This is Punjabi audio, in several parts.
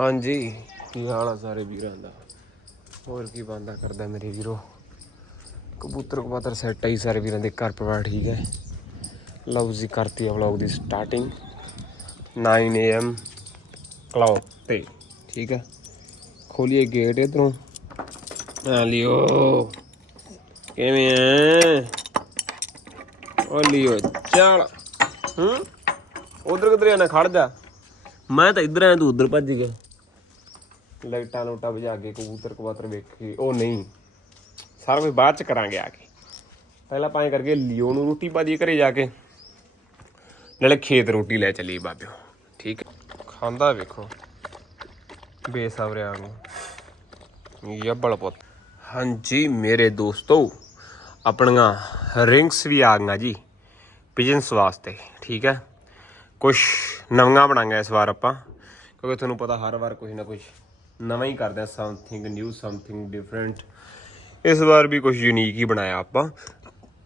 ਹਾਂਜੀ। ਕੀ ਹਾਲ ਆ ਸਾਰੇ ਵੀਰਾਂ ਦਾ? ਹੋਰ ਕੀ ਬੰਦਾ ਕਰਦਾ ਮੇਰੇ ਵੀਰੋ? ਕਬੂਤਰ ਕਬੂਤਰ ਸੈੱਟ ਆਈ ਸਾਰੇ ਵੀਰਾਂ ਦੇ, ਘਰ ਪਰਿਵਾਰ ਠੀਕ ਹੈ। ਲਓ ਜੀ, ਕਰਤੀ ਆ ਵਲੌਗ ਦੀ ਸਟਾਰਟਿੰਗ 9 AM ਕਲੌਕ ਤੇ, ਠੀਕ ਹੈ। ਖੋਲੀਏ ਗੇਟ ਇਧਰੋਂ। ਆ ਲਿਓ। ਕਿਵੇਂ ਐ ਓ ਲਿਓ, ਚੱਲ। ਹੂੰ? ਉਧਰ ਕਿਧਰ ਜਾਣਾ? ਖੜ ਜਾ। ਮੈਂ ਤਾਂ ਇੱਧਰ ਆਇਆ, ਤੂੰ ਉਧਰ ਭੱਜ ਗਿਆ। ਲਾਈਟਾਂ ਲੋਟਾਂ ਵਜਾ ਕੇ ਕਬੂਤਰ ਕਬੂਤਰ ਵੇਖੇ, ਉਹ ਨਹੀਂ। ਸਾਰਾ ਕੁਝ ਬਾਅਦ ਚ ਕਰਾਂਗੇ ਆ ਕੇ। ਪਹਿਲਾਂ ਪਾਏ ਕਰਕੇ ਲਿਓ ਨੂੰ ਰੋਟੀ ਪਾ ਦਈਏ ਘਰੇ ਜਾ ਕੇ। ਨਾਲੇ ਖੇਤ ਰੋਟੀ ਲੈ ਚੱਲੀ ਬਾਬਿਓ, ਠੀਕ ਹੈ? ਖਾਂਦਾ ਵੇਖੋ ਬੇਸਬਰਿਆ ਨੂੰ ਯੱਬਲ ਪੁੱਤ। ਹਾਂਜੀ ਮੇਰੇ ਦੋਸਤੋ, ਆਪਣੀਆਂ ਰਿੰਗਸ ਵੀ ਆ ਗਈਆਂ ਜੀ ਪਿਜ਼ਨਸ ਵਾਸਤੇ, ਠੀਕ ਹੈ? ਕੁਝ ਨਵੀਆਂ ਬਣਾਈਆਂ ਇਸ ਵਾਰ ਆਪਾਂ, ਕਿਉਂਕਿ ਤੁਹਾਨੂੰ ਪਤਾ ਹਰ ਵਾਰ ਕੁਝ ਨਾ ਕੁਝ ਨਵਾਂ ਹੀ ਕਰਦੇ ਆ ਸਮਥਿੰਗ ਨਿਊ ਸਮਥਿੰਗ ਡਿਫਰੈਂਟ ਇਸ ਵਾਰ ਵੀ ਕੁਝ ਯੂਨੀਕ ਹੀ ਬਣਾਇਆ ਆਪਾਂ।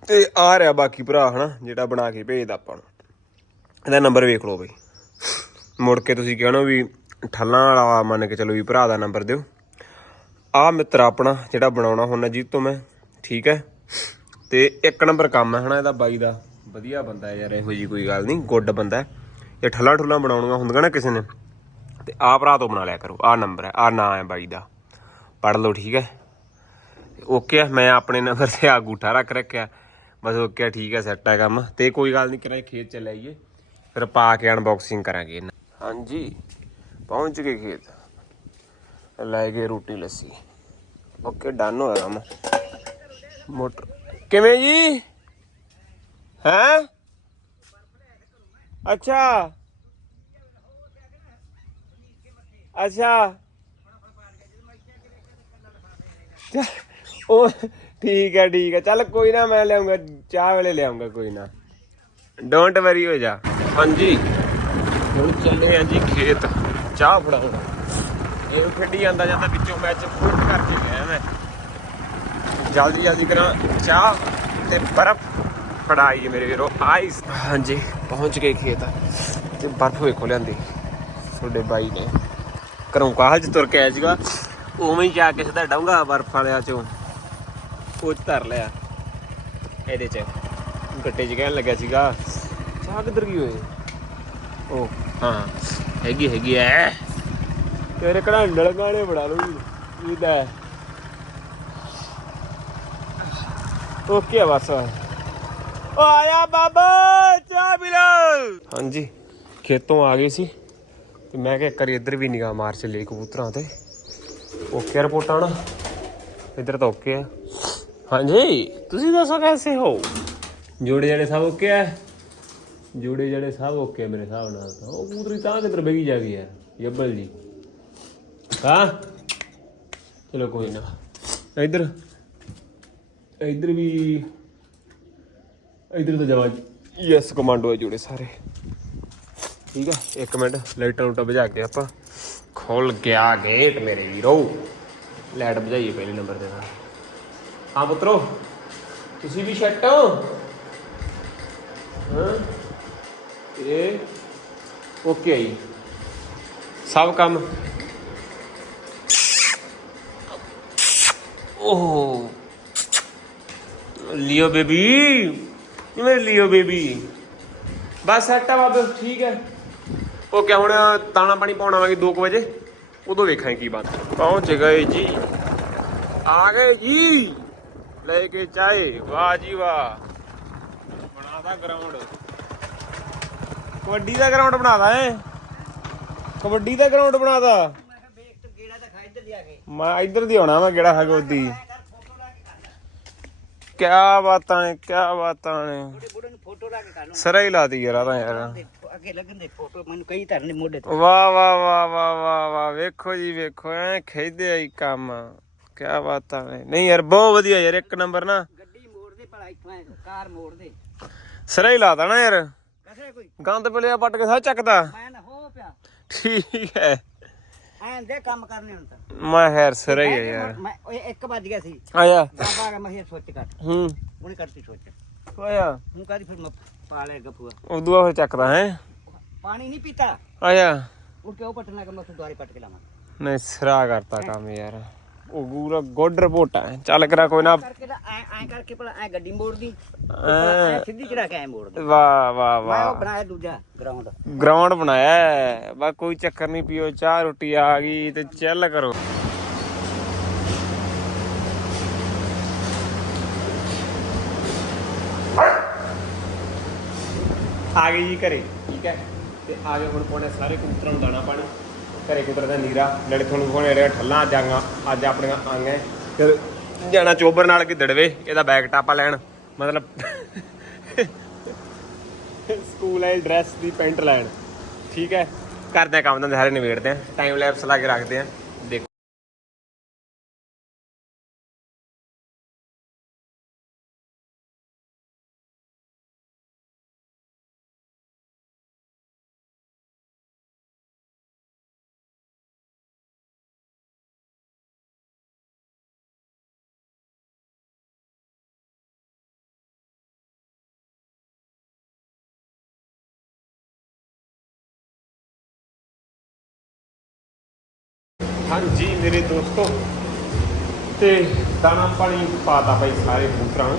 ਤੇ ਆ ਰਿਹਾ ਬਾਕੀ ਭਰਾ, ਹਨਾ, ਜਿਹੜਾ ਬਣਾ ਕੇ ਭੇਜਦਾ ਆਪਾਂ ਨੂੰ। ਇਹਦਾ ਨੰਬਰ ਵੇਖ ਲਓ ਬਈ। ਮੁੜ ਕੇ ਤੁਸੀਂ ਕਹਿਣਾ ਵੀ ਠੱਲਾਂ ਵਾਲਾ ਮੰਨ ਕੇ ਚਲੋ ਵੀ ਭਰਾ ਦਾ ਨੰਬਰ ਦਿਓ। ਆ ਮਿੱਤਰ ਆਪਣਾ ਜਿਹੜਾ ਬਣਾਉਣਾ ਹੁੰਦਾ ਜੀ ਤੋਂ ਮੈਂ, ਠੀਕ ਹੈ? ਤੇ ਇੱਕ ਨੰਬਰ ਕੰਮ ਹੈ, ਹਨਾ, ਇਹਦਾ ਬਾਈ ਦਾ। ਵਧੀਆ ਬੰਦਾ ਯਾਰ, ਇਹੋ ਜੀ ਕੋਈ ਗੱਲ ਨਹੀਂ, ਗੁੱਡ ਬੰਦਾ ਇਹ ਠੱਲਾਂ ਠੁੱਲਾਂ ਬਣਾਉਣੀਆਂ ਹੁੰਦੀਆਂ ਨਾ ਕਿਸੇ ਨੇ। ਤੇ ਆ ਭਰਾ ਤੋਂ ਬਣਾ ਲਿਆ ਕਰੋ। ਆ ਨੰਬਰ ਹੈ ਆ ਨਾਂ ਹੈ ਬਾਈ ਦਾ। ਪੜ ਲਓ, ਠੀਕ ਹੈ? ਓਕੇ ਮੈਂ ਆਪਣੇ ਨੰਬਰ ਤੇ ਆ ਗੂਠਾ ਰੱਖ ਰੱਖਿਆ। ਬਸ ਓਕੇ ਠੀਕ ਹੈ ਸੈੱਟ ਹੈ ਕੰਮ। ਤੇ ਕੋਈ ਗੱਲ ਨਹੀਂ ਕਿਰਾਂ ਖੇਤ ਚ ਲੈ ਫਿਰ ਪਾ ਕੇ ਅਨਬਾਕਸਿੰਗ ਕਰਾਂਗੇ ਇਹਨਾਂ ਹਾਂਜੀ, ਪਹੁੰਚ ਗਏ ਖੇਤ। ਲੈ ਗਏ ਰੋਟੀ ਲੱਸੀ। ਓਕੇ ਡਨ ਹੋਇਆ ਕੰਮ। ਮੋਟਰ ਕਿਵੇਂ ਜੀ? ਹੈ? ਅੱਛਾ। ਅੱਛਾ। ਚੱਲ, ਉਹ ਠੀਕ ਹੈ ਠੀਕ ਹੈ। ਚੱਲ ਕੋਈ ਨਾ ਮੈਂ ਲਿਆਉਂਗਾ ਚਾਹ ਵੇਲੇ ਲਿਆਉਂਗਾ ਕੋਈ ਨਾ। ਡੋਂਟ ਵਰੀ ਹੋ ਜਾ। ਹਾਂਜੀ। ਹੁਣ ਚੱਲੇ ਆ ਜੀ ਖੇਤ। ਚਾਹ ਫੜਾਉਣ ਇਹ ਵੀ ਖੇਡੀ ਜਾਂਦਾ ਜਾਂਦਾ ਵਿੱਚੋਂ ਮੈਚ ਫੁੱਟ ਕਰਕੇ ਗਿਆ ਮੈਂ। ਜਲਦੀ ਜਲਦੀ ਕਰਾਂ। ਚਾਹ ਤੇ ਬਰਫ਼ ਫੜਾਈ ਮੇਰੇ ਵੀਰੋ। ਆਈਸ ਹਾਂਜੀ ਪਹੁੰਚ ਗਏ ਖੇਤ। ਤੇ ਬਰਫ਼ ਵੇਖੋ ਲਿਆਂਦੀ। ਤੁਹਾਡੇ ਬਾਈ ਨੇ। ਘਰੋਂ ਕਾਹਲ ਚ ਤੁਰ ਕੇ ਆਇਆ ਸੀਗਾ, ਉਵੇਂ ਹੀ ਜਾ ਕੇ ਸਿੱਧਾ ਡਾਉਂਗਾ ਬਰਫ਼ ਵਾਲਿਆਂ ਚੋਂ ਉਹ ਧਰ ਲਿਆ। ਇਹਦੇ ਚ ਗੱਟੇ ਚ ਕਹਿਣ ਲੱਗਿਆ ਸੀਗਾ, ਚਾਹ ਕਿੱਧਰ ਗਈ ਓਏ? ਉਹ, ਹਾਂ, ਹੈਗੀ ਹੈਗੀ ਐ। ਤੇਰੇ ਕਿਹੜਾ ਨਲਗਾਣੇ ਬੜਾ ਲਊ ਇਹਦਾ ਓਕੇ ਬਸ। ਆਇਆ ਬਾਬਾ, ਚਾਹ ਪੀ ਲਓ। ਹਾਂਜੀ, ਖੇਤੋਂ ਆ ਗਏ ਸੀ। ਤੇ ਮੈਂ ਕਿਹਾ ਇੱਕ ਵਾਰੀ ਇੱਧਰ ਵੀ ਨਿਗਾਹ ਮਾਰ ਚੱਲੇ ਕਬੂਤਰਾਂ ਤੇ। ਓਕੇ ਰਿਪੋਰਟਾਂ ਨਾ ਇੱਧਰ ਤਾਂ ਓਕੇ ਆ। ਹਾਂਜੀ ਤੁਸੀਂ ਦੱਸੋ ਕੈਸੇ ਹੋ? ਜੋੜੇ ਜੜੇ ਸਭ ਓਕੇ ਆ? ਜੋੜੇ ਜੜੇ ਸਭ ਓਕੇ ਮੇਰੇ ਹਿਸਾਬ ਨਾਲ ਤਾਂ। ਉਹ ਕਬੂਤਰੀ ਤਾਂ ਕਿੱਧਰ ਬਗੀ ਜਾ ਗਈ ਯਾਰ ਯੱਬਲ ਜੀ। ਹਾਂ? ਚਲੋ ਕੋਈ ਨਾ। ਇੱਧਰ। ਇੱਧਰ ਵੀ ਇੱਧਰ ਤਾਂ ਜਵਾ ਯੈਸ ਕਮਾਂਡੋ ਹੈ ਜੋੜੇ ਸਾਰੇ। ਠੀਕ ਆ ਇੱਕ ਮਿੰਟ ਲਾਈਟਾਂ ਲੂਟਾਂ ਬੁਝਾ ਕੇ ਆਪਾਂ ਖੁੱਲ ਗਿਆ ਗੇਟ ਮੇਰੇ ਵੀਰੋ ਲਾਈਟ ਬੁਝਾਈਏ ਪਹਿਲੇ ਨੰਬਰ ਦੇ ਨਾਲ ਹਾਂ ਪੁੱਤਰੋ ਤੁਸੀਂ ਵੀ ਸ਼ੈਟ ਹੋ ਹਾਂ ਇਹ ਓਕੇ ਆਈ ਸਭ ਕੰਮ ਓਹ ਲਿਓ ਬੇਬੀ ਕਿਵੇਂ ਲਿਓ ਬੇਬੀ ਬਸ ਸੈਟ ਆ ਬਾਬੇ ਠੀਕ ਹੈ ਓਕੇ ਹੁਣ ਤਾਣਾ ਪਾਣੀ ਪਾਉਣ ਆਵਾਂਗੇ 2 ਵਜੇ। ਉਦੋਂ ਵੇਖਾਂਗੇ ਕੀ ਬਾਤ ਪਹੁੰਚ ਗਏ ਜੀ। ਆ ਗਏ ਜੀ। ਲੈ ਕੇ ਚਾਏ। ਵਾਹ ਜੀ ਵਾਹ। ਬਣਾਦਾ ਗਰਾਊਂਡ ਕਬੱਡੀ ਦਾ ਗਰਾਊਂਡ ਬਣਾਦਾ ਏ ਕਬੱਡੀ ਦਾ ਗਰਾਊਂਡ ਬਣਾਦਾ ਮੈਂ ਇੱਧਰ ਦੀ ਆਉਣਾ ਮੈਂ ਕਿਹੜਾ ਹੈਗਾ ਉਹਦੀ ਕਿਆ ਬਾਤਾਂ ਨੇ ਕਿਆ ਬਾਤਾਂ ਨੇ। ਸਰਾ ਹੀ ਲਾਤੀ ਯਾਰ ਆ ਤਾਂ ਯਾਰ। ਅੱਗੇ ਲੱਗਣ ਦੇ ਫੋਟੋ ਮੈਨੂੰ ਕਈ ਧਰਨੇ ਮੋਢੇ ਤੇ। ਵਾਹ ਵਾਹ ਵਾਹ ਵਾਹ ਵਾਹ ਵਾਹ ਵੇਖੋ ਜੀ ਵੇਖੋ ਐ ਖੇਦੇ ਆਈ ਕੰਮ। ਕਿਆ ਬਾਤਾਂ ਨੇ ਨਹੀਂ ਯਾਰ ਬਹੁਤ ਵਧੀਆ ਯਾਰ ਇੱਕ ਨੰਬਰ ਨਾ। ਗੱਡੀ ਮੋੜ ਦੇ ਭਲਾ ਇੱਥੋਂ ਐਂ ਕਾਰ ਮੋੜ ਦੇ ਸਰਾ ਹੀ ਲਾਤਾ ਨਾ ਯਾਰ। ਕਸਰੇ ਕੋਈ? ਗੰਦ ਪਲਿਆ ਪੱਟ ਕੇ ਸਾਰਾ ਚੱਕਦਾ। ਮੈਂ ਨਾ ਹੋ ਪਿਆ। ਠੀਕ ਹੈ। ਐਂ ਦੇ ਕੰਮ ਕਰਨੇ ਹੁਣ ਤਾਂ। ਮੈਂ ਹੈਰ ਸਰਾ ਹੀ ਹੈ ਯਾਰ। ਮੈਂ ਇੱਕ ਵੱਜ ਗਿਆ ਸੀ। ਆਇਆ। ਬਾਬਾ ਇਹ ਸੋਚ ਕਰ ਹੂੰ। ਉਹਨੇ ਕਰਤੀ ਸੋਚ। ਆਇਆ। ਹੁਣ ਕਾਦੀ ਫਿਰ ਮੈਂ ਪਾ ਲਿਆ ਗਫੂਆ ਉਦੋਂ ਫਿਰ ਚੱਕਦਾ ਹੈ। ਪਾਣੀ ਨਹੀਂ ਪੀਤਾ। ਆਇਆ। ਉਹ ਕਿਉਂ ਪੱਟਣ ਲੱਗਾ? ਮੈਂ ਉਸ ਦੁਆਰੇ ਪੱਟ ਕੇ ਲਾਵਾਂ। ਨਹੀਂ ਸਿਰਾ ਕਰਤਾ ਕੰਮ ਯਾਰ। ਉਹ ਗੂਰਾ ਗੁੱਡ ਰਿਪੋਰਟ ਹੈ ਚੱਲ ਕਰਾ ਕੋਈ ਨਾ। ਕਰਕੇ ਤਾਂ ਐ ਐ ਕਰਕੇ ਭਲਾ ਐ ਗੱਡੀ ਮੋੜਦੀ। ਐਂ। ਐ ਸਿੱਧੀ ਚੜਾ ਕੇ ਐ ਮੋੜਦੀ। ਵਾਹ ਵਾਹ ਮੈਂ ਉਹ ਵਾਹ ਬਣਾਇਆ ਦੂਜਾ ਗਰਾਊਂਡ ਗਰਾਊਂਡ ਬਣਾਇਆ। ਹੈ। ਬਸ ਕੋਈ ਚੱਕਰ ਨਹੀਂ ਪੀਓ। ਚਾਹ ਰੋਟੀ ਆ ਗਈ ਤੇ ਚੱਲ ਕਰੋ। ਆ ਗਏ ਜੀ ਘਰੇ। ਠੀਕ ਹੈ। ਤੇ ਆ ਗਏ ਹੁਣ ਪਾਉਣੇ ਸਾਰੇ ਕਬੂਤਰਾਂ ਨੂੰ ਦਾਣਾ ਪਾਣੀ। ਘਰੇ ਕੁਦਰ ਦਾ ਨੀਰਾ। ਲੜੇ ਤੁਹਾਨੂੰ ਕੋਣੇ ਰਿਹਾ ਠੱਲਾਂ ਅੱਜ ਆਂਗਾ। ਅੱਜ ਆਪਣੀਆਂ ਆਂਗਾ ਫਿਰ ਜਾਣਾ ਚੋਬਰ ਨਾਲ ਕਿ ਦੜਵੇ। ਇਹਦਾ ਬੈਗ ਟਾਪਾ ਲੈਣ। ਮਤਲਬ ਸਕੂਲ ਵਾਲੀ ਡਰੈਸ ਦੀ ਪੈਂਟ ਲੈਣ। ਠੀਕ ਹੈ। ਕਰਦੇ ਕੰਮ ਦਾ ਸਾਰੇ ਨਿਬੇੜਦੇ ਆ। ਟਾਈਮ ਲੈਪਸ ਲਾ ਕੇ ਰੱਖਦੇ ਆ। ਹਾਂਜੀ ਮੇਰੇ ਦੋਸਤੋ, ਤੇ ਦਾਣਾ ਪਾਣੀ ਪਾਤਾ ਭਾਈ ਸਾਰੇ ਕਬੂਤਰਾਂ ਨੂੰ।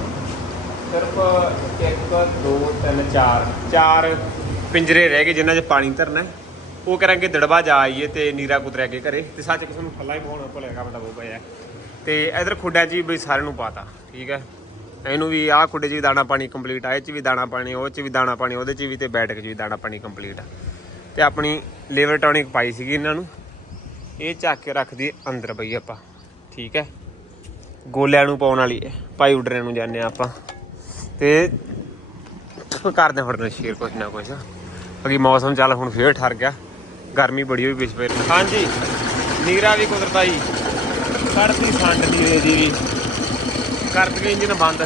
ਸਿਰਫ 1 2 3 4 ਚਾਰ ਪਿੰਜਰੇ ਰਹਿ ਗਏ ਜਿਨ੍ਹਾਂ 'ਚ ਪਾਣੀ ਧਰਨਾ ਉਹ ਕਰਾਂਗੇ ਦੜਵਾ ਜਾ ਆਈਏ ਤੇ ਨੀਰਾ ਕੁਤਰਿਆ ਕੇ ਘਰੇ। ਤੇ ਸੱਚ ਕਿਸੇ ਨੂੰ ਫੱਲਾ ਹੀ ਪਾਉਣਾ ਭੁੱਲਿਆ ਵੱਡਾ ਬਹੁਤ ਪਿਆ ਤੇ ਇਧਰ ਖੁੱਡਾਂ 'ਚ ਵੀ ਸਾਰਿਆਂ ਨੂੰ ਪਾਤਾ, ਠੀਕ ਹੈ। ਇਹਨੂੰ ਵੀ ਆਹ ਖੁੱਡੇ 'ਚ ਵੀ ਦਾਣਾ ਪਾਣੀ ਕੰਪਲੀਟ ਆ, ਇਹ 'ਚ ਵੀ ਦਾਣਾ ਪਾਣੀ, ਉਹ 'ਚ ਵੀ ਦਾਣਾ ਪਾਣੀ, ਉਹਦੇ 'ਚ ਵੀ ਤੇ ਬੈਠਕ 'ਚ ਵੀ ਦਾਣਾ ਪਾਣੀ ਕੰਪਲੀਟ ਆ। ਤੇ ਆਪਣੀ ਲਿਵਰ ਟੌਨਿਕ ਪਾਈ ਸੀਗੀ ਇਹਨਾਂ ਨੂੰ। ਇਹ ਚੱਕ ਕੇ ਰੱਖ ਦਈਏ ਅੰਦਰ ਬਈ ਆਪਾਂ। ਠੀਕ ਹੈ? ਗੋਲਿਆਂ ਨੂੰ ਪਾਉਣ ਵਾਲੀ ਹੈ। ਭਾਈ ਉਡਰੇ ਨੂੰ ਹਾਂ ਆਪਾਂ। ਤੇ ਕਰਦੇ ਹਾਂ ਫਿਰ ਸ਼ੇਰ ਕੁਛ ਨਾ ਕੁਛ। ਬਾਕੀ ਮੌਸਮ ਚੱਲ ਹੁਣ ਫੇਰ ਠਰ ਗਿਆ। ਗਰਮੀ ਬੜੀ ਹੋਈ ਪਿਛ ਪੇਰ ਹਾਂਜੀ। ਨੀਰਾ ਵੀ ਕੁਦਰਤਾ ਜੀ ਕੱਢਦੀ ਸੰਡ ਨੀਰੇ ਦੀ ਵੀ। ਕਰ ਦਈਏ ਇੰਜਨ ਬੰਦ।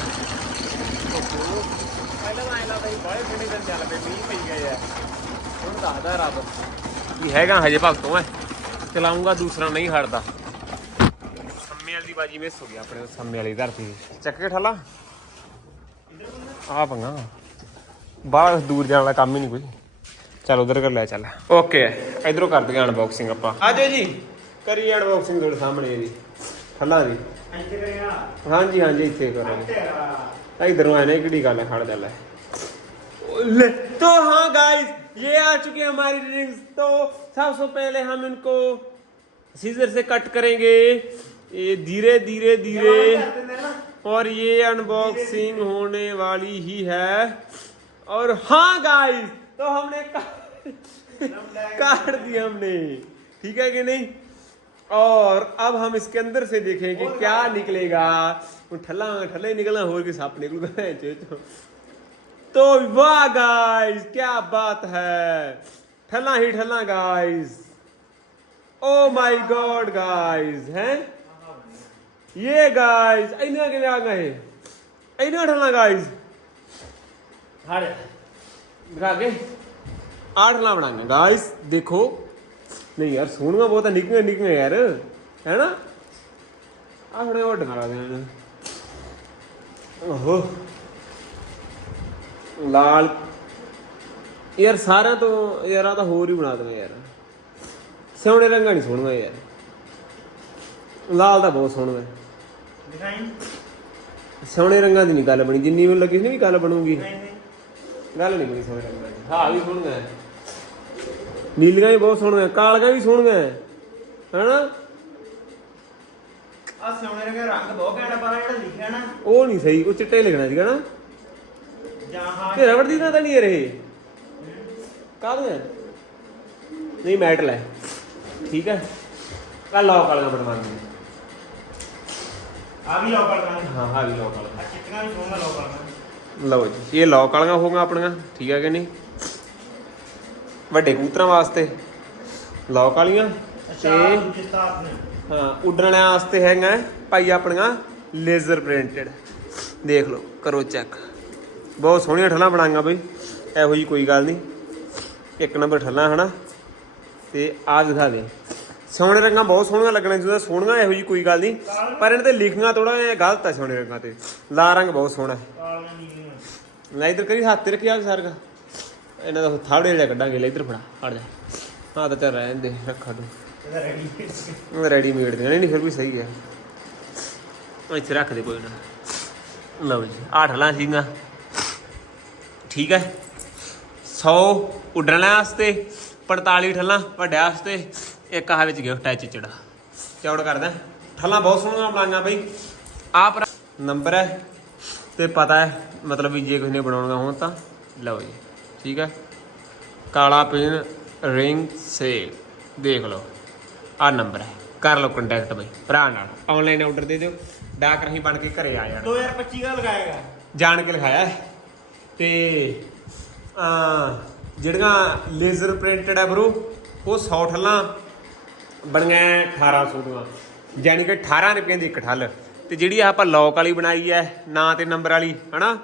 ਪਹਿਲਾਂ ਐਂ ਲੱਗਦਾ ਸੀ ਬਾਹਲੇ ਕਿਹੜੇ ਦਿਨ ਚੱਲ ਪਏ ਮੀਂਹ ਪਈ ਗਏ ਆ। ਹੁਣ ਦੱਸਦਾ ਰੱਬ। ਵੀ ਹੈਗਾ ਹਜੇ ਭਗਤੋਂ ਮੈਂ ਚਲਾਉਂਗਾ ਦੂਸਰਾ ਨਹੀਂ ਹਟਦਾ। ਸੰਮੇ ਵਾਲੀ ਦੀ ਬਾਜੀ ਮਿਸ ਹੋ ਗਈ ਆਪਣੇ ਤੋਂ ਸੰਮੇ ਵਾਲੀ ਧਰਤੀ ਦੀ। ਚੱਕ ਕੇ ਠਾਲਾ। ਆ ਪੰਗਾ। ਬਾਹਰ ਦੂਰ ਜਾਣ ਵਾਲਾ ਕੰਮ ਹੀ ਨਹੀਂ ਕੋਈ। ਚੱਲ ਉਧਰ ਕਰ ਲੈ ਚੱਲ। ਓਕੇ ਇਧਰੋਂ ਕਰ ਦਈਏ ਅਨਬਾਕਸਿੰਗ ਆਪਾਂ। ਆ ਜਾਓ ਜੀ। ਕਰੀਏ ਅਨਬਾਕਸਿੰਗ ਤੁਹਾਡੇ ਸਾਹਮਣੇ ਇਹਦੀ ਠੱਲਾ ਦੀ ਹਾਂਜੀ ਹਾਂਜੀ ਇੱਥੇ ਕਰੋ ਇਧਰੋਂ ਆਏ ਨੇ ਕਿਹੜੀ ਗੱਲ ਹੈ? ਖੜ ਜਾ ਲੈ। तो हाँ गाइस ये आ चुके हैं हमारी रिंग्स तो सबसे पहले हम इनको सीजर से कट करेंगे। ये धीरे धीरे धीरे। और ये अनबॉक्सिंग होने वाली ही है। और हाँ गाइस तो हमने काट दिया हमने। ठीक है कि नहीं? और अब हम इसके अंदर से देखेंगे क्या निकलेगा। ठल्ला ठल्ला ही निकलना हो कि सांप निकलूगा। चो तो वाह गाइस क्या बात है ठल्ला ही ठल्ला guys oh my God guys हैं ये गाइस इन्हें के आ गए इन्हें ठल्ला गाइस हां दिखा के आठ ला बनाएंगे गाइस देखो नहीं यार सोनगा बहुत निकले निकले यार है ना आ थोड़े और ढंगा देना ओहो ਲਾਲ। ਯਾਰ ਸਾਰਿਆਂ ਤੋਂ ਯਾਰ ਆ ਤਾਂ ਹੋਰ ਹੀ ਬਣਾ ਦੇਣਾ ਯਾਰ। ਸਿਉਣੇ ਰੰਗਾਂ ਨਹੀਂ ਸੋਹਣਾ ਯਾਰ। ਲਾਲ ਤਾਂ ਬਹੁਤ ਸੋਹਣਾ ਹੈ। ਡਿਜ਼ਾਈਨ ਸਿਉਣੇ ਰੰਗਾਂ ਦੀ ਨਹੀਂ ਗੱਲ ਬਣੀ। ਜਿੰਨੀ ਮੈਨੂੰ ਲੱਗੀ ਸੀ ਵੀ ਗੱਲ ਬਣੂਗੀ। ਗੱਲ ਨਹੀਂ ਬਣੀ ਸੋਹਣੇ ਰੰਗਾਂ ਦੀ। ਹਾਂ ਵੀ ਸੋਹਣੀਆਂ ਹੈ। ਨੀਲੀਆਂ ਵੀ ਬਹੁਤ ਸੋਹਣੀਆਂ ਕਾਲੀਆਂ ਵੀ ਸੋਹਣੀਆਂ ਹੈ। ਹਨਾ? ਆ ਰੰਗ ਰੰਗ ਬਹੁਤ ਘੈਂਟ ਪਰ ਜਿਹੜਾ ਲਿਖਿਆ ਨਾ। ਉਹ ਨਹੀਂ ਸਹੀ ਉਹ ਚਿੱਟੇ ਲਿਖਣਾ ਸੀਗਾ ਨਾ। ਜਾਂ ਹਾਂ ਤੇ ਰਬੜ ਦੀ ਤਾਂ ਨਹੀਂ ਇਹ। ਕਾਹਦੇ ਹੈ ਨਹੀਂ ਮੈਟ ਲੈ। ਠੀਕ ਹੈ। ਕਾ ਲੌਕ ਵਾਲਾ ਬਣਵਾਉਂਦੇ ਆ ਵੀ ਲੋਕਲ ਦਾ ਹਾਂ ਹਾਂ ਵੀ ਲੌਕ ਵਾਲਾ। ਆ ਚਿੱਟੀਆਂ ਵੀ ਸੋਹਣਾ ਲਓ ਜੀ ਇਹ ਲੌਕ ਵਾਲੀਆਂ ਹੋਗੀਆਂ ਆਪਣੀਆਂ। ਠੀਕ ਹੈ ਕਿ ਨਹੀਂ? ਵੱਡੇ ਕਬੂਤਰਾਂ ਵਾਸਤੇ। ਲੌਕ ਵਾਲੀਆਂ। ਤੇ ਨੇ। ਹਾਂ ਉੱਡਣ ਵਾਲਿਆਂ ਵਾਸਤੇ ਹੈਗਾ ਹੈ ਭਾਈ ਆਪਣੀਆਂ ਲੇਜ਼ਰ ਪ੍ਰਿੰਟਡ ਦੇਖ ਲਓ ਕਰੋ ਚੈੱਕ ਬਹੁਤ ਸੋਹਣੀਆਂ ਠੱਲਾਂ ਬਣਾਈਆਂ ਬਈ। ਇਹੋ ਜੀ ਕੋਈ ਗੱਲ ਨਹੀਂ। ਇੱਕ ਨੰਬਰ ਠੱਲਾਂ, ਹਨਾ? ਤੇ ਆ ਦਿਖਾ ਦੇ। ਸੋਹਣੇ ਰੰਗਾਂ ਬਹੁਤ ਸੋਹਣੀਆਂ ਲੱਗਣੀਆਂ ਜਿਹਦਾ ਸੋਹਣੀਆਂ ਇਹੋ ਜੀ ਕੋਈ ਗੱਲ ਨਹੀਂ। ਪਰ ਇਹਨਾਂ ਤੇ ਲਿਖੀਆਂ ਥੋੜਾ ਜਿਹਾ ਗਲਤ ਹੈ ਸੋਹਣੇ ਰੰਗਾਂ ਤੇ। ਲਾਲ ਰੰਗ ਬਹੁਤ ਸੋਹਣਾ। ਹੈ ਲੈ ਇਧਰ ਕਰੀ, ਹੱਥ ਤੇ ਰੱਖਿਆ ਸਰਗਾ ਇਹਨਾਂ ਦਾ ਥਾੜੇ ਜਿਹੜਾ ਕੱਢਾਂਗੇ, ਲੈ ਇਧਰ ਫੜਾ, ਫੜ ਜਾ। ਹਾਂ ਤਾਂ ਚੱਲ ਰਹਿਣ ਦੇ, ਰੱਖਾ ਤੂੰ। ਰੈਡੀ ਰੈਡੀਮੇਡ ਦੇ ਨਹੀਂ ਫਿਰ ਵੀ ਸਹੀ ਹੈ ਇੱਥੇ ਰੱਖ ਦੇ ਕੋਈ ਨਾ। ਲਓ ਜੀ, ਆਹ ਠਲਾਂ ਸੀਗਾ ਠੀਕ ਹੈ। 100 ਉੱਡਣ ਵਾਸਤੇ 45 ਠੱਲਾਂ ਵੱਡਿਆਂ ਵਾਸਤੇ ਇੱਕ ਆਹ ਵਿੱਚ ਗਿਫਟ ਹੈ ਚਿਚੜਾ ਚੌੜ ਕਰਦਾ। ਠੱਲਾਂ ਬਹੁਤ ਸੋਹਣੀਆਂ ਬਣਾਈਆਂ ਬਈ। ਆਹ ਪਰ ਨੰਬਰ ਹੈ ਤੇ ਪਤਾ ਹੈ ਮਤਲਬ ਵੀ ਜੇ ਕਿਸੇ ਨੇ ਬਣਾਉਣੀਆਂ ਹੋਣ ਤਾਂ। ਲਓ ਜੀ ਠੀਕ ਹੈ। ਕਾਲਾ ਪਿਨ ਰਿੰਗ ਸੇਲ। ਦੇਖ ਲਓ ਆ ਨੰਬਰ ਹੈ। ਕਰ ਲਓ ਕੰਟੈਕਟ ਬਈ ਭਰਾ ਨਾਲ। ਆਨਲਾਈਨ ਆਰਡਰ ਦੇ ਦਿਓ। ਡਾਕ ਰਹੀ ਬਣ ਕੇ ਘਰੇ ਆ ਜਾਣਾ। 2025 ਦਾ ਲਗਾਏਗਾ ਜਾਣ ਕੇ ਲਿਖਾਇਆ ਹੈ। ਤੇ ਆ ਜਿਹੜੀਆਂ ਲੇਜ਼ਰ ਪ੍ਰਿੰਟਡ ਹੈ ਬਰੋ ਉਹ 100 ਠੱਲਾਂ ਬਣੀਆਂ 1800 ਦੀਆਂ। ਯਾਨੀ ਕਿ 18 ਰੁਪਏ ਦੀ ਇੱਕ ਠੱਲ। ਤੇ ਜਿਹੜੀ ਆਪਾਂ ਲੌਕ ਵਾਲੀ ਬਣਾਈ ਹੈ ਨਾਂ ਤੇ ਨੰਬਰ ਵਾਲੀ, ਹਨਾ?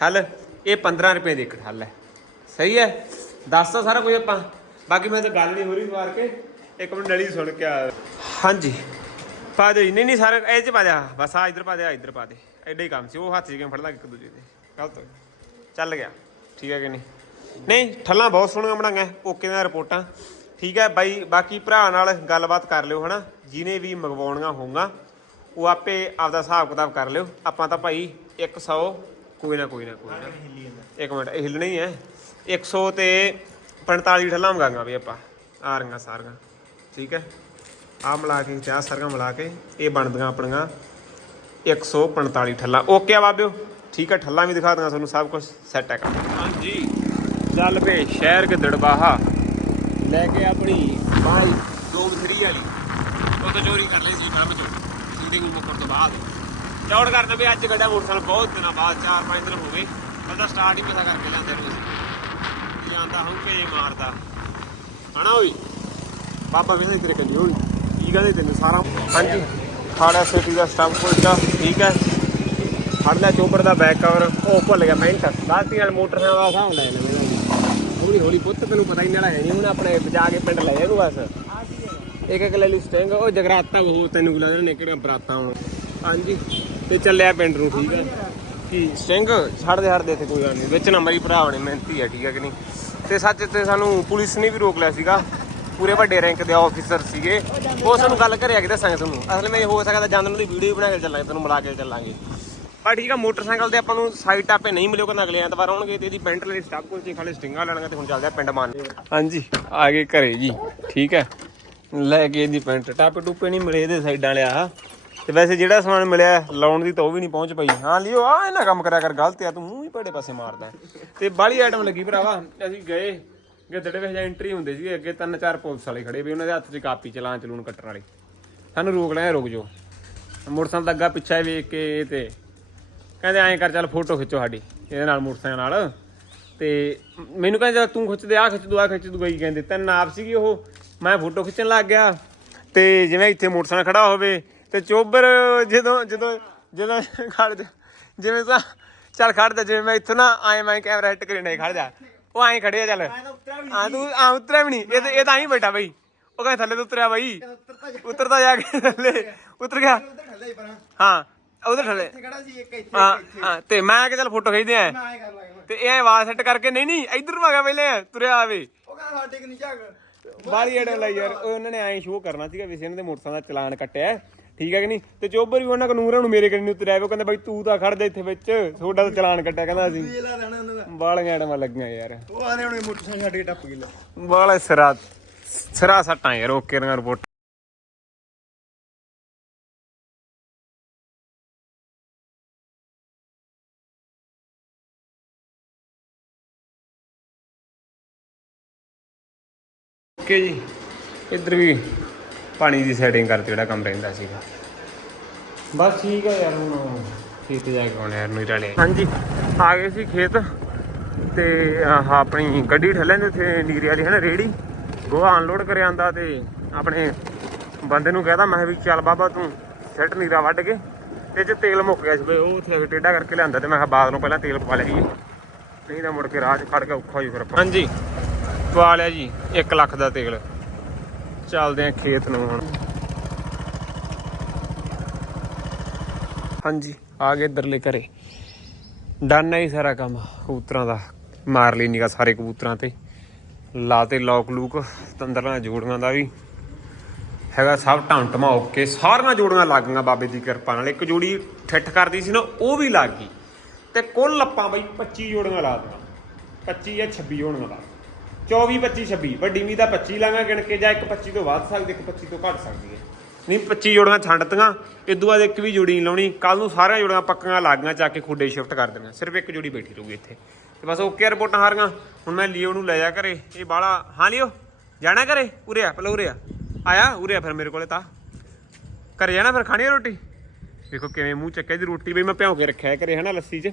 ਠੱਲ, ਇਹ 15 ਰੁਪਏ ਦੀ ਇੱਕ ਠੱਲ ਹੈ ਸਹੀ ਹੈ ਦੱਸਦਾ ਸਾਰਾ ਕੁਝ ਆਪਾਂ। ਬਾਕੀ ਮੈਂ ਤਾਂ ਗੱਲ ਨਹੀਂ ਹੋ ਰਹੀ ਵਾਰ ਕੇ, ਇੱਕ ਮਿੰਟ ਨਲੀ ਸੁਣ ਕੇ ਆ। ਹਾਂਜੀ। ਪਾ ਦੇ ਨਹੀਂ ਨਹੀਂ, ਸਾਰੇ, ਇਹ ਚ ਪਾ ਦਿਆ। ਬਸ ਆ, ਇਧਰ ਪਾ ਦੇ ਆ ਇਧਰ ਪਾ ਦੇ। ਐਡਾ ਹੀ ਕੰਮ ਸੀ। ਉਹ ਹੱਥ 'ਚ ਕਿਵੇਂ ਫੜਦਾ ਇੱਕ ਦੂਜੇ ਦੇ? ਗਲਤ ਹੋ ਗਿਆ। ਚੱਲ ਗਿਆ। ਠੀਕ ਹੈ ਕਿ ਨਹੀਂ? ਨਹੀਂ, ਠੱਲਾਂ ਬਹੁਤ ਸੋਹਣੀਆਂ ਬਣਾਈਆਂ, ਓਕੇ ਦੀਆਂ ਰਿਪੋਰਟਾਂ। ਠੀਕ ਹੈ ਬਾਈ, ਬਾਕੀ ਭਰਾ ਨਾਲ ਗੱਲਬਾਤ ਕਰ ਲਿਓ, ਹਨਾ? ਜਿਹਨੇ ਵੀ ਮੰਗਵਾਉਣੀਆਂ ਹੋਊਗਾ, ਉਹ ਆਪੇ ਆਪਦਾ ਹਿਸਾਬ ਕਿਤਾਬ ਕਰ ਲਿਓ। ਆਪਾਂ ਤਾਂ ਭਾਈ 100 ਕੋਈ ਨਾ ਕੋਈ ਨਾ ਕੋਈ ਨਾ। ਇੱਕ ਮਿੰਟ, ਇਹ ਹਿੱਲਣਾ ਹੀ। ਹੈ 100 ਤੇ 45 ਠੱਲਾਂ ਮੰਗਾਂਗਾ ਵੀ ਆਪਾਂ ਆ ਰਹੀਆਂ ਸਾਰੀਆਂ। ਠੀਕ ਹੈ? ਆ ਮਿਲਾ ਕੇ ਤੇ ਆਹ ਸਾਰੀਆਂ ਮਿਲਾ ਕੇ, ਇਹ ਬਣਦੀਆਂ ਆਪਣੀਆਂ 145 ਠੱਲਾਂ। ਓਕੇ ਆ ਬਾਬਿਓ। ਠੀਕ ਹੈ ਠੱਲਾਂ ਵੀ ਦਿਖਾ ਦਾਂਗਾ ਤੁਹਾਨੂੰ, ਸਭ ਕੁਝ ਸੈੱਟ ਹੈ ਹਾਂਜੀ, ਚੱਲ ਪਏ, ਸ਼ਹਿਰ ਕੇ ਦੜਬਾਹਾ। ਲੈ ਕੇ ਆਪਣੀ ਬਾਈ 2-3 ਵਾਲੀ। ਉਹ ਤਾਂ ਚੋਰੀ ਕਰ ਲਈ ਸੀ ਕੰਮ ਚੋਂ ਸ਼ੂਟਿੰਗ ਮੁੱਕਣ ਤੋਂ ਬਾਅਦ। ਚੌੜ ਕਰਦਾ ਵੀ ਅੱਜ ਗੱਡਾ ਮੋਟਰਸਾਈਕਲ ਬਹੁਤ ਦਿਨਾਂ ਬਾਅਦ 4-5 ਦਿਨ ਹੋ ਗਏ। ਬੰਦਾ ਸਟਾਰਟ ਹੀ ਪਤਾ ਕਰਕੇ ਲਿਆਂਦੇ ਨੂੰ ਅਸੀਂ ਜਾਂਦਾ ਹੁਣ ਭੇ ਮਾਰਦਾ। ਹਨਾ ਓਏ? ਪਾਪਾ ਵੇਲੇ ਤੇਰੇ ਕੰਨੀ ਹੋਈ ਕੀ ਕਹਿੰਦੇ ਤੈਨੂੰ, ਸਾਰਾ ਹਾਂਜੀ। ਖਾੜਾ ਸਿਟੀ ਦਾ ਸਟੰਪ ਪੁੱਛਦਾ ਠੀਕ ਹੈ। ਫੜ ਲਿਆ, ਚੋਪੜ ਦਾ ਬੈਕ ਕਵਰ ਉਹ ਭੁੱਲ ਗਿਆ ਪੈਂਟ ਗਲਤੀ ਨਾਲ ਮੋਟਰਸਾਈਕਲ ਦਾ ਹਿਸਾਬ ਲੈ ਲੈ ਮੇਰਾ ਹੌਲੀ ਹੌਲੀ ਪੁੱਤ, ਤੈਨੂੰ ਪਤਾ ਹੀ ਨਹੀਂ ਹੈ ਨਹੀਂ ਹੁਣ ਆਪਣੇ ਬਚਾ ਕੇ ਪਿੰਡ ਲੈ ਜਾ ਇਹਨੂੰ ਬਸ। ਇੱਕ ਇੱਕ ਲੈ ਲਈ ਸਟਿੰਗ ਉਹ ਜਗਰਾਤਾ ਉਹ ਤੈਨੂੰ ਕੀ ਲੱਗਦਾ ਨੇ ਕਿਹੜੀਆਂ ਬਰਾਤਾਂ ਹੁਣ। ਹਾਂਜੀ, ਤੇ ਚੱਲਿਆ ਪਿੰਡ ਨੂੰ, ਠੀਕ ਹੈ ਕਿ ਸਟਿੰਗ ਛੱਡਦੇ ਦੇ ਇੱਥੇ ਕੋਈ ਗੱਲ ਨਹੀਂ। ਵਿੱਚ ਨਾ ਮਰੀ ਭਰਾ ਹੋਣੇ, ਮਿਹਨਤੀ ਹੈ ਠੀਕ ਹੈ ਕਿ ਨਹੀਂ? ਤੇ ਸੱਚ ਤੇ ਸਾਨੂੰ ਪੁਲਿਸ ਨੇ ਵੀ ਰੋਕ ਲਿਆ ਸੀਗਾ। ਪੂਰੇ ਵੱਡੇ ਰੈਂਕ ਦੇ ਆਫੀਸਰ ਸੀਗੇ। ਉਹ ਸਾਨੂੰ ਗੱਲ ਕਰਿਆ ਕਿ ਦੱਸਾਂਗੇ ਤੁਹਾਨੂੰ। ਅਸਲ ਵਿੱਚ ਹੋ ਸਕਦਾ ਜਾਂਦੇ ਨੂੰ ਦੀ ਵੀਡੀਓ ਬਣਾ ਕੇ ਚੱਲਾਂਗੇ ਤੁਹਾਨੂੰ ਮਿਲਾ ਕੇ ਚੱਲਾਂਗੇ। ਪਰ ਠੀਕ ਆ, ਮੋਟਰਸਾਈਕਲ ਤੇ ਆਪਾਂ ਨੂੰ ਸਾਈਡ ਟਾਪੇ ਨਹੀਂ ਮਿਲਿਓ ਕਹਿੰਦਾ ਅਗਲੇ ਐਤਵਾਰ ਆਉਣਗੇ ਤੇ ਇਹਦੀ ਪੈਂਟ ਲਈ ਸਟਾਪ ਕੋਲ ਚ ਖਾਲੇ ਸਟਿੰਗਾਂ ਲੈਣਗੇ ਤੇ ਹੁਣ ਚੱਲਦੇ ਆ ਪਿੰਡ ਮਾਨ। ਹਾਂਜੀ, ਆ ਗਏ ਘਰੇ ਜੀ, ਠੀਕ ਹੈ ਲੈ ਕੇ ਇਹਦੀ ਪੈਂਟ ਟਾਪੇ ਟੂਪੇ ਨਹੀਂ ਮਿਲੇ ਇਹਦੇ ਸਾਈਡਾਂ ਵਾਲੇ ਆ ਤੇ ਵੈਸੇ ਜਿਹੜਾ ਸਮਾਨ ਮਿਲਿਆ, ਲਾਉਣ ਦੀ ਤਾਂ ਉਹ ਵੀ ਨਹੀਂ ਪਹੁੰਚ ਪਈ। ਹਾਂ, ਲਿਓ, ਆ ਇਹਨਾਂ ਕੰਮ ਕਰਿਆ ਕਰ, ਗਲਤ ਆ, ਤੂੰ ਮੂੰਹ ਹੀ ਪੜੇ ਪਾਸੇ ਮਾਰਦਾ। ਤੇ ਬਾਲੀ ਆਈਟਮ ਲੱਗੀ ਭਰਾਵਾ, ਅਸੀਂ ਗਏ ਗਿੱਦੜੇ ਵਿੱਚ ਐਂਟਰੀ ਹੁੰਦੇ ਸੀ ਅੱਗੇ ਤਿੰਨ ਚਾਰ ਪੁਲਿਸ ਵਾਲੇ ਖੜੇ ਵੀ, ਉਹਨਾਂ ਦੇ ਹੱਥ 'ਚ ਕਾਪੀ ਚਲਾਨ ਚਲੂਨ ਕੱਟਣ ਵਾਲੀ। ਸਾਨੂੰ ਰੋਕ ਲਿਆ ਰੁਕ ਜਾਓ। ਮੋਟਰਸਾਈਕਲ ਦਾ ਅੱਗਾ ਪਿੱਛਾ ਵੇਖ ਕੇ ਤੇ ਕਹਿੰਦੇ ਐਂ ਕਰ ਚੱਲ ਫੋਟੋ ਖਿੱਚੋ ਸਾਡੀ ਇਹਦੇ ਨਾਲ ਮੋਟਰਸਾਈਕਲ ਨਾਲ। ਤੇ ਮੈਨੂੰ ਕਹਿੰਦੇ ਚੱਲ ਤੂੰ ਖਿੱਚ ਦੇ ਆ ਖਿੱਚ ਦੂ ਆ ਖਿੱਚ ਦੂ ਗਈ ਕਹਿੰਦੇ ਤਿੰਨ ਆਪ ਸੀਗੀ ਉਹ। ਮੈਂ ਫੋਟੋ ਖਿੱਚਣ ਲੱਗ ਗਿਆ। ਤੇ ਜਿਵੇਂ ਇੱਥੇ ਮੋਟਰਸਾਈਕਲ ਖੜਾ ਹੋਵੇ ਤੇ ਚੋਬਰ ਜਦੋਂ ਜਦੋਂ ਜਦੋਂ ਖੜ ਜਾ ਜਿਵੇਂ ਤਾਂ ਚੱਲ ਖੜ ਜਾ ਜਿਵੇਂ ਮੈਂ ਇੱਥੋਂ ਨਾ ਆਏ ਮੈਂ ਕੈਮਰਾ ਹਿੱਟ ਕਰੀ ਨਹੀਂ ਖੜ ਜਾ। ਉਹ ਐਂ ਖੜੇ ਆ ਚੱਲ। ਆ ਤੂੰ ਆ ਉਤਰਿਆ ਵੀ ਨਹੀਂ। ਇਹ ਤਾਂ- ਇਹ ਤਾਂ ਐਂ ਬੈਠਾ ਬਈ। ਉਹ ਕਹਿੰਦਾ ਥੱਲੇ ਤੋਂ ਉਤਰਿਆ ਬਈ। ਉਤਰਦਾ ਜਾ ਕੇ ਥੱਲੇ। ਉਤਰ ਗਿਆ। ਹੀ। ਉਧਰ ਥੱਲੇ ਇੱਥੇ ਖੜਾ ਸੀ ਇੱਕ ਇੱਥੇ ਹਾਂ ਇੱਕ ਇੱਥੇ। ਹਾਂ ਤੇ ਮੈਂ ਕਿ ਚੱਲ ਫੋਟੋ ਖਿੱਚਦੇ ਆ। ਮੈਂ ਆਏ ਕਰ ਲਾਂਗਾ ਤੇ ਇਹ ਆਵਾਜ਼ ਸੈੱਟ ਕਰਕੇ ਨਹੀਂ ਨਹੀਂ ਇੱਧਰ ਨੂੰ ਗਿਆ ਪਹਿਲੇ ਤੁਰਿਆ ਆਵੇ। ਉਹ ਕਹਿੰਦਾ ਸਾਡੇ ਕਿ ਨਹੀਂ ਝਾਕ ਬਾਲੀ ਐਡ ਲਈ ਯਾਰ ਉਹ ਉਹਨਾਂ ਨੇ ਐਂ ਸ਼ੋਅ ਕਰਨਾ ਸੀਗਾ ਵੀ ਇਹਨਾਂ ਦੇ ਮੋਟਰਸਾਈਕਲ ਦਾ ਚਲਾਨ ਕੱਟਿਆ। ਠੀਕ ਹੈ ਕਿ ਨਹੀਂ? ਤੇ ਚੋਬਰ ਵੀ ਉਹਨਾਂ ਕਨੂਰਾਂ ਨੂੰ ਮੇਰੇ ਕੰਨੀ ਉਤਰਿਆ ਉਹ ਕਹਿੰਦੇ ਬਾਈ ਤੂੰ ਤਾਂ ਖੜ ਜਾ ਇੱਥੇ ਵਿੱਚ ਤੁਹਾਡਾ ਤਾਂ ਚਲਾਨ ਕੱਟਿਆ ਕਹਿੰਦਾ ਅਸੀਂ। ਲਾ ਬਾਲੀਆਂ ਐਡਮਾਂ ਲੱਗੀਆਂ ਯਾਰ। ਉਹ ਆਨੇ ਹੁਣੇ ਮੋਟਰਸਾਈਕਲ ਛੱਡ ਕੇ ਟੱਪ ਗਿਆ ਬਾਲੇ ਸਿਰਾ ਸਿਰਾ ਸੱਟਾਂ ਯਾਰ ਓਕੇ ਦੀਆਂ ਰਿਪੋਰਟ। ਓਕੇ ਜੀ। ਇੱਧਰ ਵੀ ਪਾਣੀ ਦੀ ਸੈਟਿੰਗ ਕਰਕੇ ਜਿਹੜਾ ਕੰਮ ਰਹਿੰਦਾ ਸੀਗਾ। ਬਸ ਠੀਕ ਹੈ ਯਾਰ ਹੁਣ ਖੇਤ ਜਾ ਕੇ ਆਉਣੇ ਯਾਰ ਨੂੰ ਰਲੇ ਹਾਂਜੀ। ਆ ਗਏ ਸੀ ਖੇਤ ਤੇ ਆਹ ਆਪਣੀ ਗੱਡੀ ਠੱਲੇ ਨੇ ਉੱਥੇ ਨੀਰੇ ਵਾਲੀ ਹੈ ਨਾ ਰੇੜੀ? ਗੋਹਾ ਅਨਲੋਡ ਕਰ ਆਂਦਾ ਤੇ ਆਪਣੇ ਬੰਦੇ ਨੂੰ ਕਹਦਾ ਮੈਂ ਵੀ ਚੱਲ ਬਾਬਾ ਤੂੰ ਸੈੱਟ ਨੀਰਾ ਵੱਢ ਕੇ ਤੇ ਚ ਤੇਲ ਮੁੱਕ ਗਿਆ ਸੀ ਬਈ ਉਹ ਉੱਥੇ ਆ ਟੇਢਾ ਕਰਕੇ ਲਿਆਂਦਾ ਤੇ ਮੈਂ ਕਿਹਾ ਬਾਅਦ ਨੂੰ ਪਹਿਲਾਂ ਤੇਲ ਪਵਾ ਲਈਏ। ਨਹੀਂ ਤਾਂ ਮੁੜ ਕੇ ਰਾਹ 'ਚ ਖੜ ਕੇ ਔਖਾ ਹੋਈ ਫਿਰ। ਹਾਂਜੀ। ਪਵਾ ਲਿਆ ਜੀ 1 ਲੱਖ ਦਾ ਤੇਲ। ਚੱਲਦੇ ਆ ਖੇਤ ਨੂੰ ਹੁਣ। ਹਾਂਜੀ, ਆ ਗਏ ਇੱਧਰਲੇ ਘਰੇ। ਡਨ ਹੈ ਹੀ ਸਾਰਾ ਕੰਮ, ਕਬੂਤਰਾਂ ਦਾ। ਮਾਰ ਲਈ ਨਿਗਾ ਸਾਰੇ ਕਬੂਤਰਾਂ ਤੇ। ਲਾਤੇ ਲੌਕ ਲੂਕ ਤੰਦਰਾਂ ਜੋੜੀਆਂ ਦਾ ਵੀ। ਹੈਗਾ ਸਭ ਟਾਂਟਮਾ ਓਕੇ। ਸਾਰੀਆਂ ਜੋੜੀਆਂ ਲੱਗ ਗਈਆਂ ਬਾਬੇ ਦੀ ਕਿਰਪਾ ਨਾਲ। ਇੱਕ ਜੋੜੀ ਠਿੱਠ ਕਰਦੀ ਸੀ ਨਾ, ਉਹ ਵੀ ਲੱਗ ਗਈ। ਤੇ ਕੁੱਲ ਆਪਾਂ ਬਈ 25 ਜੋੜੀਆਂ ਲਾ ਦਿੱਤੀਆਂ। 25 ਜਾਂ 26 ਜੋੜੀਆਂ ਲਾ 24 25 26 ਵੱਡੀ ਮੀ ਦਾ 25 ਲਾਂਗਾ ਗਿਣ ਕੇ ਜਾਂ ਇੱਕ 25 ਤੋਂ ਵੱਧ ਸਕਦੀ ਇੱਕ 25 ਤੋਂ ਘੱਟ ਸਕਦੀ ਹੈ। ਨਹੀਂ 25 ਜੋੜੀਆਂ ਛੱਡਤੀਆਂ ਇਦੋਂ ਬਾਅਦ ਇੱਕ ਵੀ ਜੋੜੀ ਨਹੀਂ ਲਾਉਣੀ। ਕੱਲ ਨੂੰ ਸਾਰੀਆਂ ਜੋੜੀਆਂ ਪੱਕੀਆਂ ਲੱਗ ਗਈਆਂ ਚੱਕ ਕੇ ਖੁੱਡੇ ਸ਼ਿਫਟ ਕਰ ਦੇਣੀਆਂ। ਸਿਰਫ ਇੱਕ ਜੋੜੀ ਬੈਠੀ ਰਹੂਗੀ ਇੱਥੇ। ਤੇ ਬਸ ਓਕੇ ਰਿਪੋਰਟਾਂ ਹਾਰੀਆਂ। ਹੁਣ ਮੈਂ ਲਿਓ ਨੂੰ ਲੈ ਜਾ ਘਰੇ। ਇਹ ਬਾਲਾ ਹਾਂ ਲਿਓ ਜਾਣਾ ਘਰੇ? ਉਰੇ ਆ ਪਹਿਲਾਂ ਉਰੇ ਆ। ਆਇਆ? ਉਰੇ ਆ ਫਿਰ ਮੇਰੇ ਕੋਲੇ ਤਾਂ। ਘਰੇ ਜਾਣਾ ਫਿਰ ਖਾਣੀ ਰੋਟੀ? ਵੇਖੋ ਕਿਵੇਂ ਮੂੰਹ ਚੱਕਿਆ ਜੀ ਰੋਟੀ ਬਈ ਮੈਂ ਭਿਉਂ ਕੇ ਰੱਖਿਆ ਹੈ ਘਰੇ ਹਨਾ ਲੱਸੀ 'ਚ।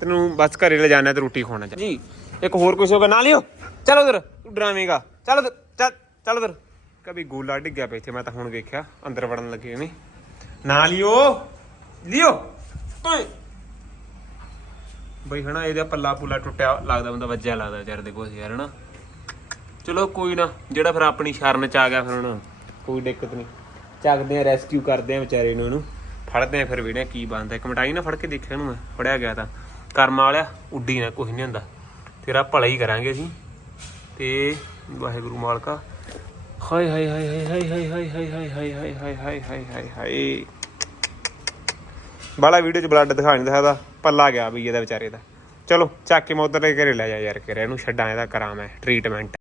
ਤੈਨੂੰ ਬਸ ਘਰੇ ਲੈ ਜਾਣਾ ਤੇ ਰੋਟੀ ਚਾਹੀਦਾ ਜੀ। ਇੱਕ ਹੋਰ ਕੁਛ ਹੋਗਾ ਨਾ ਲਿਓ ਚੱਲ ਉਧਰ, ਤੂੰ ਡਰਾਵੇਂਗਾ। ਚੱਲ ਉਧਰ, ਚੱਲ ਚੱਲ ਉਧਰ। ਕभी ਗੋਲਾ ਡਿੱਗਿਆ ਪਿਆ ਇੱਥੇ, ਮੈਂ ਤਾਂ ਹੁਣ ਵੇਖਿਆ, ਅੰਦਰ ਵੜਨ ਲੱਗੇ ਨੇ ਨਾ ਲਿਓ। ਲਿਓ ਬਈ ਹਨਾ, ਇਹਦਾ ਪੱਲਾ ਪੁੱਲਾ ਟੁੱਟਿਆ ਲੱਗਦਾ ਬੰਦਾ ਵੱਜਿਆ ਲੱਗਦਾ ਵਿਚਾਰੇ ਦੇ ਕੁਛ ਯਾਰ, ਹਨਾ। ਚਲੋ ਕੋਈ ਨਾ, ਜਿਹੜਾ ਫਿਰ ਆਪਣੀ ਸ਼ਰਨ ਚ ਆ ਗਿਆ ਫਿਰ ਹੁਣ, ਕੋਈ ਦਿੱਕਤ ਨਹੀਂ। ਚੱਕਦੇ ਆ ਰੈਸਕਿਊ ਕਰਦੇ ਆ ਵਿਚਾਰੇ ਨੂੰ ਇਹਨੂੰ। ਫੜਦੇ ਆ ਫਿਰ ਵੀਡੀਓ ਕੀ ਬਣਦਾ। ਇੱਕ ਮਟਾਈ ਨਾ ਫੜ ਕੇ ਦੇਖਿਆ ਇਹਨੂੰ ਮੈਂ, ਫੜਿਆ ਗਿਆ ਤਾਂ। ਕਰਮ ਵਾਲਿਆ, ਉੱਡੀ ਨਾ ਕੁਝ ਨਹੀਂ ਹੁੰਦਾ। ਤੇਰਾ ਭਲਾ ਹੀ ਕਰਾਂਗੇ ਅਸੀਂ ਤੇ ਵਾਹਿਗੁਰੂ ਮਾਲਕਾ ਹਾਏ ਹਾਏ ਹਾਏ ਹਾਏ ਹਾਏ ਹਾਏ ਹਾਏ ਹਾਏ ਹਾਏ ਹਾਏ ਹਾਏ ਹਾਏ ਹਾਏ ਹਾਏ ਹਾਏ ਬਾਲਾ ਵੀਡੀਓ ਚ ਬਲੱਡ ਦਿਖਾ ਨਹੀਂ ਦਿਖਾਦਾ ਪੱਲਾ ਗਿਆ ਵੀ ਇਹਦਾ ਵਿਚਾਰੇ ਦਾ ਚਲੋ ਚੱਕ ਕੇ ਮੈਂ ਉਧਰ ਘਰੇ ਲੈ ਜਾ ਯਾਰ ਘਰੇ ਇਹਨੂੰ ਛੱਡਾਂ ਇਹਦਾ ਕਰਾਂ ਮੈਂ ਟ੍ਰੀਟਮੈਂਟ